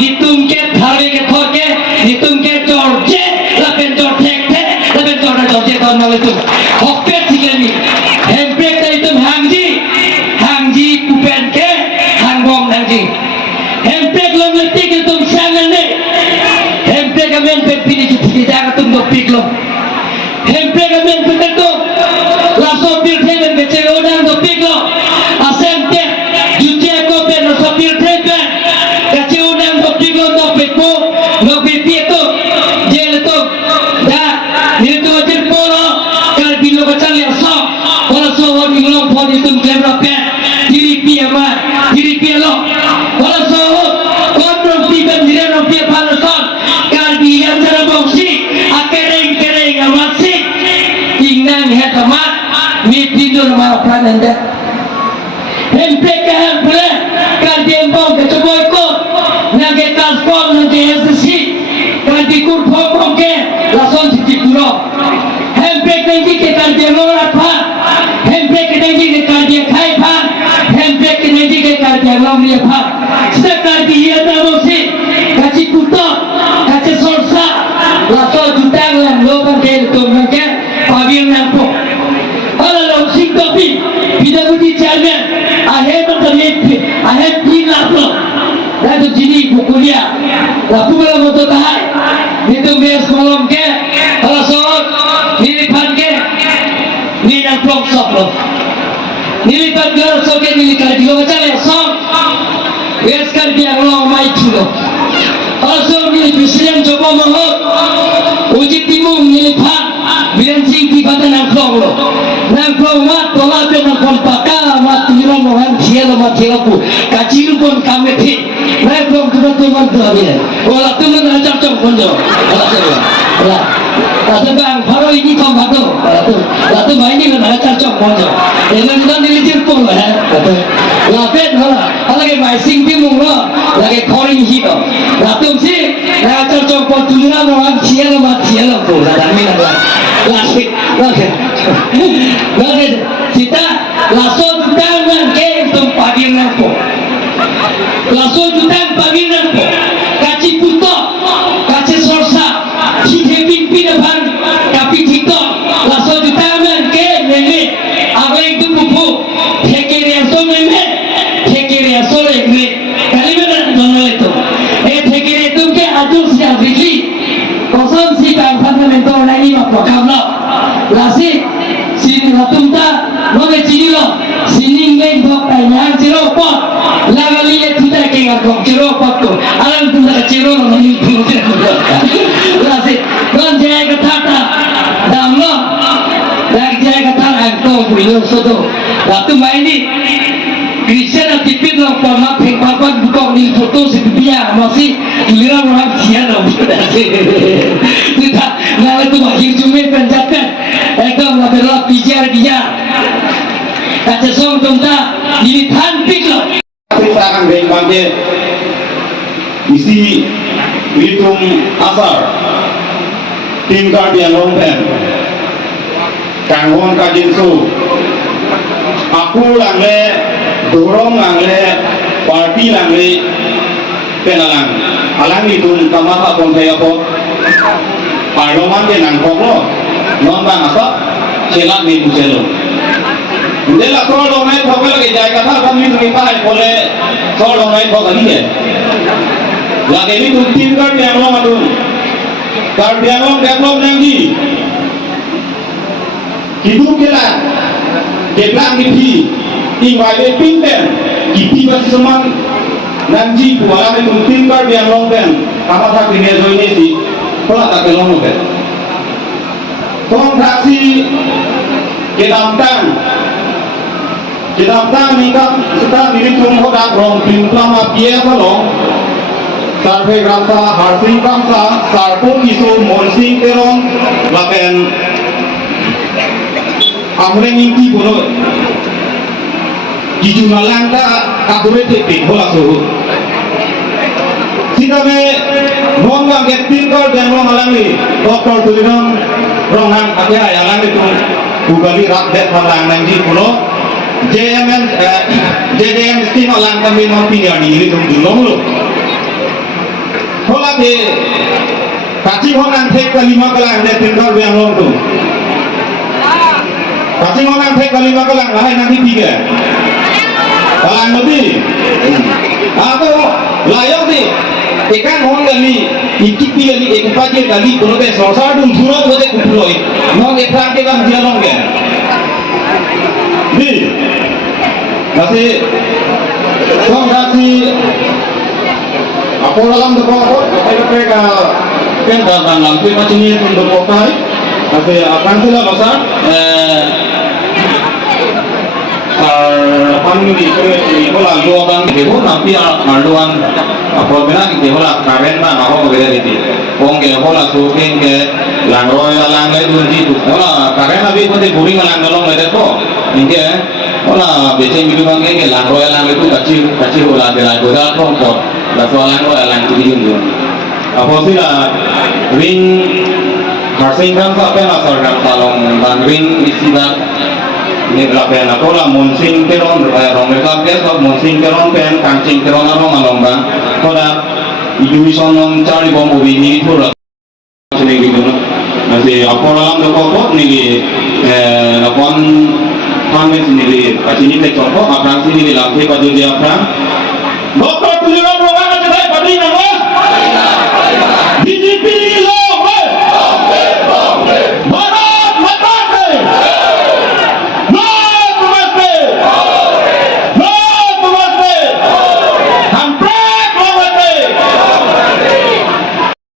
nitum ke thare ke thoke nitum ke jorje lapen jor thek thek lapen jor na jorje ton na letum hokke tikeni hemprek ta itum hangji kupen ke hangbom nangji hemprek lo ngerti ke tum sanane hemprek amen pepini ki thiki jara tum do piklo hemprek amen peteto laso pir theben ke chero dang do piklo asem te juje ko pen so pir theben kacau dan bertiga untuk beku, nak bepi itu, jel itu, dah, ini tu ajar polo, kalau bilo kacang liasa, kalau soal bilo pon itu kelihatan apa, diri piye lo, kalau soal, kontrol piban diri lo piye palasan, kalau biar cara bongsi, kereng amasik, ingnan hetamat, mitidur malah anda. Hempek hempel, kadembong keceboy ko, nage transform nage SSC, kadikur pokok ke, lason cikipuro. Hempek nengi ke kadembong apa, hempek nengi ke kadie kai pan, hempek nengi ke kadembong dia pan. Sedekar dia tahu si, kaci kuto, kaci sorsa, lason jutang lang lokan ke itu mereka, pabir nampo. Kalau lo sing topi, tidak budi cermin. Ahem terlihat, ahem pindah lo. Lalu jadi bukunya, lalu kalau motor tahai, itu bias malam ke, kalau soal nilipan ke, nilang plong sok lo. Nilipan ke sok ke nilikan di lo macam yang sok, bias kan biar lo mai culo. Kalau soal nilip siang coba mohon, uji timung nilipan, biar singki pada nang plong lo. Nang plong mat, tolak ke nang kompaka. Matiran orang siapa matilaku, kacil pun kami ti, naik belum teman-teman tu habis. Walau teman ajar cong konjo, walau bang, baru ini kau bagus, walau main ini kan ajar cong konjo. Yang kita dilijir pun lah, lapet walau lagi masing timung lah, lagi koring hito, walau si ajar cong pun tujuan orang siapa matilaku, lagi lah, lagi kita langsung tangan ke untuk pabir nampo, langsung tangan pabir nampo, kaci puto, kaci sorsa, hingga pimpin depan, tapi kita langsung tangan ke nene, apa itu buku, hekir yang so nene, hekir yang so nene, kali mana donal itu, hekir itu ke aduh si Afriki, kosong si kampanye mentor lagi apa kamu, lasi si latumta. Mana ciri lo, sini nggak dok yang ciro pot, laga lihat kita kengar dok ciro pot tu, alam tu nak ciro lo ni tu ciro dok. Lasi, kan jaya kata, dah lo, dah jaya kata angkau punya sodo, waktu main ni, Kristen tipis lo pernah pengpapan buka ni foto sepiah masih giliran orang siapa lo sudah kita, lalu tu akhir Jumat penjatan, ekor labelah bijar. Kaca song tumta ini tanpik lo. Kita akan bangkit isi hitung asar tinggal di lompen kangwon kajinsu aku langle dorong langle parti langle penalang alang hitung kamata kontai apa parloman ke nangkok lo non bang apa celak ni bucelo. Dela solo naik pokok lagi jaya kata kami kita boleh solo naik pokok ni. Lagi ini tu tim kan yang lo madun, kan yang lo develop lagi. Hidup kita kipi, tinggal pinter, kipi masih seman nanti kuala itu tim kan yang lo ben, apa tak ini ini si, pola tak kelong ben. Kontraksi kita minta kita diri tunggu dak rong pintlama pie kalong sarve grasa harsing kamsa sarpun isu monsing terong lapen amreng inti bono Gijunalang ta kabure titik bola suhu kita me nonggang getin kau dan nonggalangi doktor tulisan rongan tapi ayalan itu bubali rakyat malang nanti pulau JDM sting orang kami mau tinggal di ini tunggu dulu thola ke kacing honang thek kalima kalang de tingkar biang long tu kacing honang thek kalima kalang hai nanti tiga kalang lebih apa layak deh ikan hong gali ikit gali ekpat je gali kono be sosar dum thuro kode kupuloi nong ekrak ke bang dia long ke ni masih kong kasih aku dalam dekor mereka kan dalam lampu macam ni pun berpokai tapi akan tidak besar kami di sekolah dua orang di sekolah nanti aluan apa benar di sekolah karen mana orang beda di orang ke sekolah suking ke langroy langai tu di sekolah karen abi pun di buring langalong ada tu ini sekolah biasa hidup orang ke langroy langai tu kecil kecil sekolah di langoy tu la soalan ko alang ti yun apa sila ring harsing kan sa pena sarkan talong ban ring isiba ni la pena ko la monsing teron rong ka ke so monsing teron pen kancing teron arong along ba ko da ijuison non cari bom ubi ni thura sini gitu nanti apa dalam ko ni lapon pamen sini sini te contoh apa sini lampe pada dia apa Bapak tujuan orang ada saya pada nama BJP